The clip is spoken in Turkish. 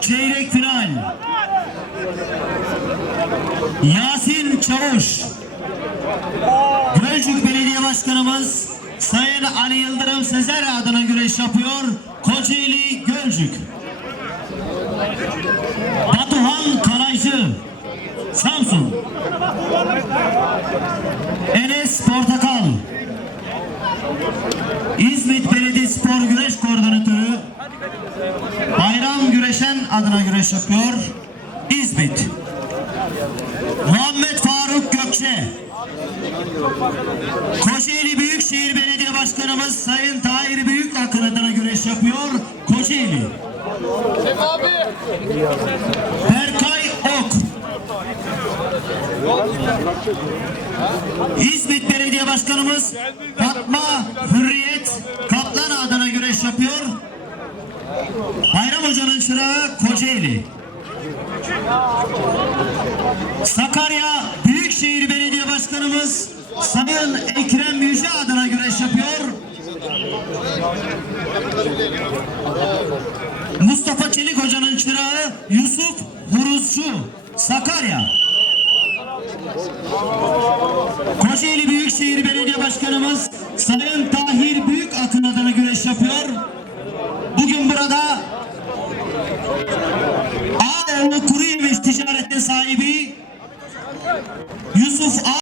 çeyrek final. Yasin Çavuş. Gölcük Belediye Başkanımız Sayın Ali Yıldırım Sezer adına güreş yapıyor. Kocaeli Gölcük. Batuhan Kalaycı. Samsun. Enes Portakal. İzmit Belediyespor Güreş Koordinatörü adına güreş yapıyor. İzmit. Muhammed Faruk Gökçe. Kocaeli Büyükşehir Belediye Başkanımız Sayın Tahir Büyükakın adına güreş yapıyor. Kocaeli. Berkay Ok. İzmit Belediye Başkanımız Fatma Hürriyet Kaplan adına güreş yapıyor. Bayram Hoca'nın çırağı Kocaeli. Sakarya Büyükşehir Belediye Başkanımız Sayın Ekrem Yüce adına güreş yapıyor. Mustafa Çelik Hoca'nın çırağı Yusuf Huruzcu Sakarya. Kocaeli Büyükşehir Belediye Başkanımız Sayın Tahir Büyükakın sahibi Yusuf A.